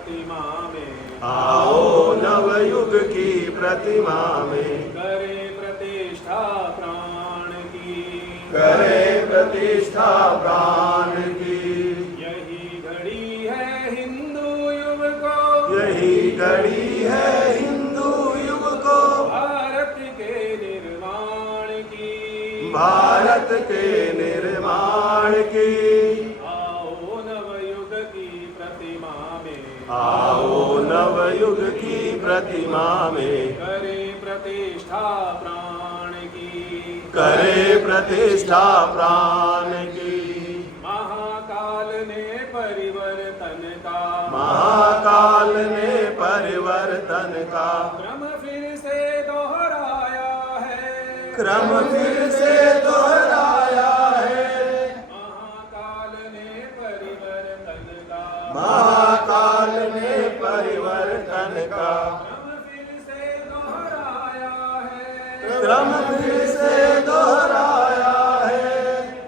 प्रतिमा में, आओ नवयुग की प्रतिमा में, करे प्रतिष्ठा प्राण की, करे प्रतिष्ठा प्राण की। यही घड़ी है हिंदू युग को, यही घड़ी है हिंदू युग को, भारत के निर्माण की, भारत के निर्माण की। आओ नवयुग की प्रतिमा में, आओ नवयुग की प्रतिमा में, करे प्रतिष्ठा प्राण की, करे प्रतिष्ठा प्राण की। महाकाल ने परिवर्तन का, महाकाल ने परिवर्तन का, क्रम फिर से दोहराया है, क्रम फिर से दोहराया है। महाकाल ने परिवर्तन का, महाकाल ने परिवर्तन का, क्रम फिर से दोहराया है, क्रम फिर से दोहराया है।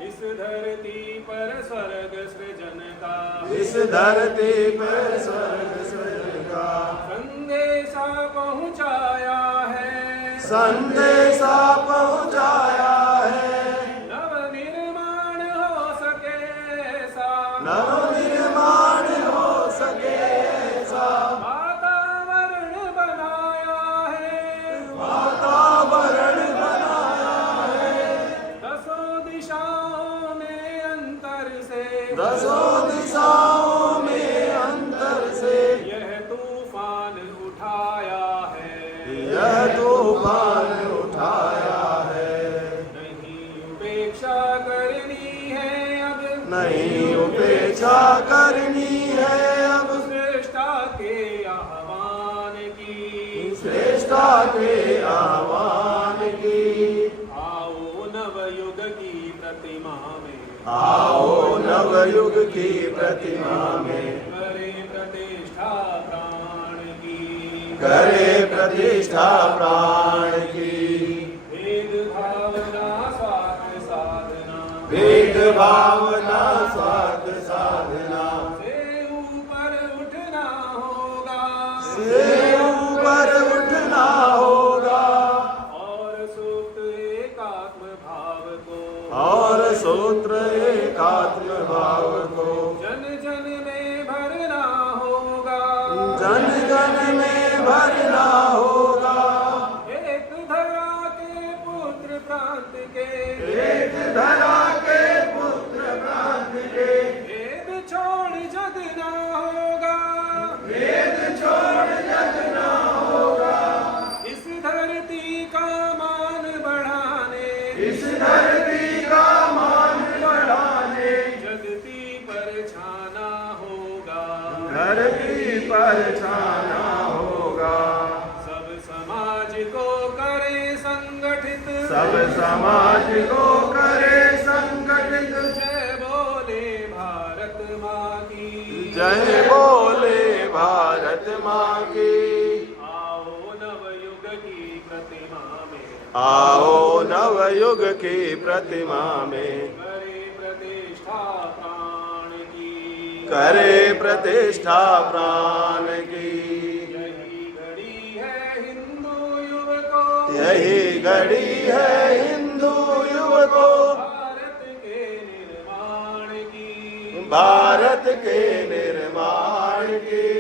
इस धरती पर स्वर्ग सृजन का, इस धरती पर स्वर्ग सृजन का, संदेशा पहुंचाया है, संदेशा पहुंचाया है। नव निर्माण हो सके ऐसा, नव निर्माण हो सके ऐसा, वातावरण बनाया है, वातावरण बनाया है। दसों दिशाओं में अंतर से, दसों दिशाओं में अंतर से, यह तूफान उठाया है, यह तूफान उठाया है। नहीं उपेक्षा करनी है अब, नहीं उपेक्षा करनी है अब, श्रेष्ठता के आह्वान की, श्रेष्ठता के आह्वान की। आओ नवयुग की प्रतिमा में, आओ नवयुग की प्रतिमा में, करे प्रतिष्ठा प्राण की, करे प्रतिष्ठा प्राण की। भेद भावना स्वार्थ साधना, भेद भावना स्वार्थ साधना, से ऊपर उठना होगा, से ऊपर उठना होगा। और सूक्त एकात्म भाव को, और सूत्र एकात्म भाव को, जन जन में भरना होगा, जन जन में भरना होगा। एक धरा के पुत्र प्रांत के, एक धरा के पुत्र प्रांत के, भेद छोड़ जगना होगा, वेद छोड़ जगना होगा। इस धरती का मान बढ़ाने, इस धरती का मान बढ़ाने, जगती पर छाना होगा, धरती पर छाना होगा। सब समाज को करे संगठित, सब समाज को करे संगठित, जय बोले भारत माँ की, जय बोले भारत माँ की। आओ नवयुग की प्रतिमा में, आओ नवयुग की प्रतिमा में, करे प्रतिष्ठा प्राण की, करे प्रतिष्ठा प्राण की। यही घड़ी है हिंदू युग को, यही घड़ी है हिंदू युग को, भारत के निर्माण की, भारत के निर्माण की।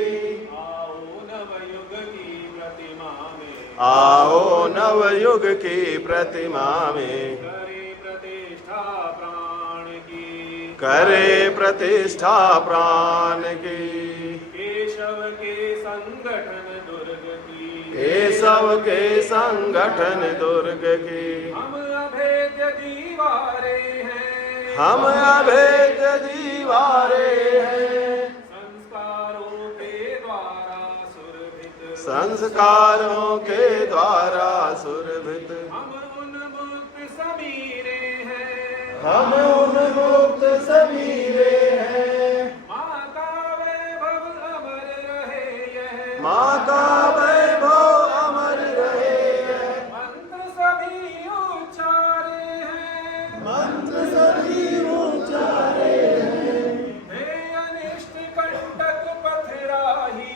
आओ नवयुग की प्रतिमा में, आओ नवयुग की प्रतिमा में, करे प्रतिष्ठा प्राण की, करे प्रतिष्ठा प्राण की। केशव के संगठन दुर्ग की, केशव के संगठन दुर्ग की, हम अभेद्य दीवारें हैं, हम अभेद्य दीवारें हैं। संस्कारों के द्वारा सुरभित, संस्कारों के द्वारा सुरभित, हम उन्मुक्त समीरे हैं, हम उन्मुक्त समीरे हैं। माँ का वैभव अमर रहे यह, माँ का वैभव अमर रहे है। मंत्र सभी उच्चारे हैं, मंत्र सभी उच्चारे हैं। हे अनिष्ट कंटक पथराही,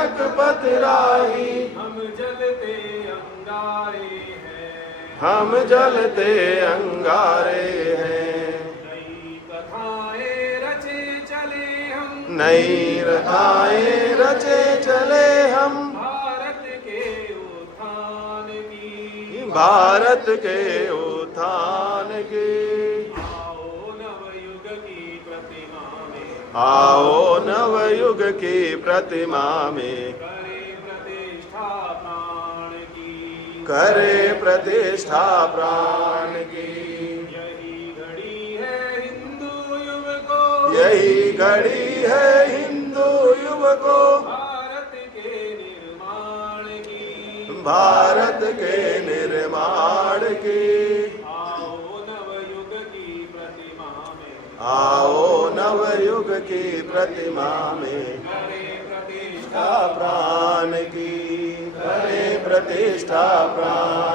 लखपत राही। हम जलते अंगारे हैं, हम जलते अंगारे हैं। नई कथाएं रचे चले हम, नई रथाएं रचे चले हम। भारत के उत्थान की, भारत के उत्थान की। आओ नवयुग की प्रतिमा में, आओ नवयुग की प्रतिमा में। करे प्रतिष्ठा प्राण की, करे प्रतिष्ठा प्राण की। यही घड़ी है हिंदू युग को, यही घड़ी है हिंदू युग को। भारत के निर्माण की, भारत के निर्माण की। आओ नवयुग की प्रतिमा में, आओ नवयुग की प्रतिमा में। करे प्रतिष्ठा प्रतिष्ठा प्राण की। करे प्रतिष्ठा प्राण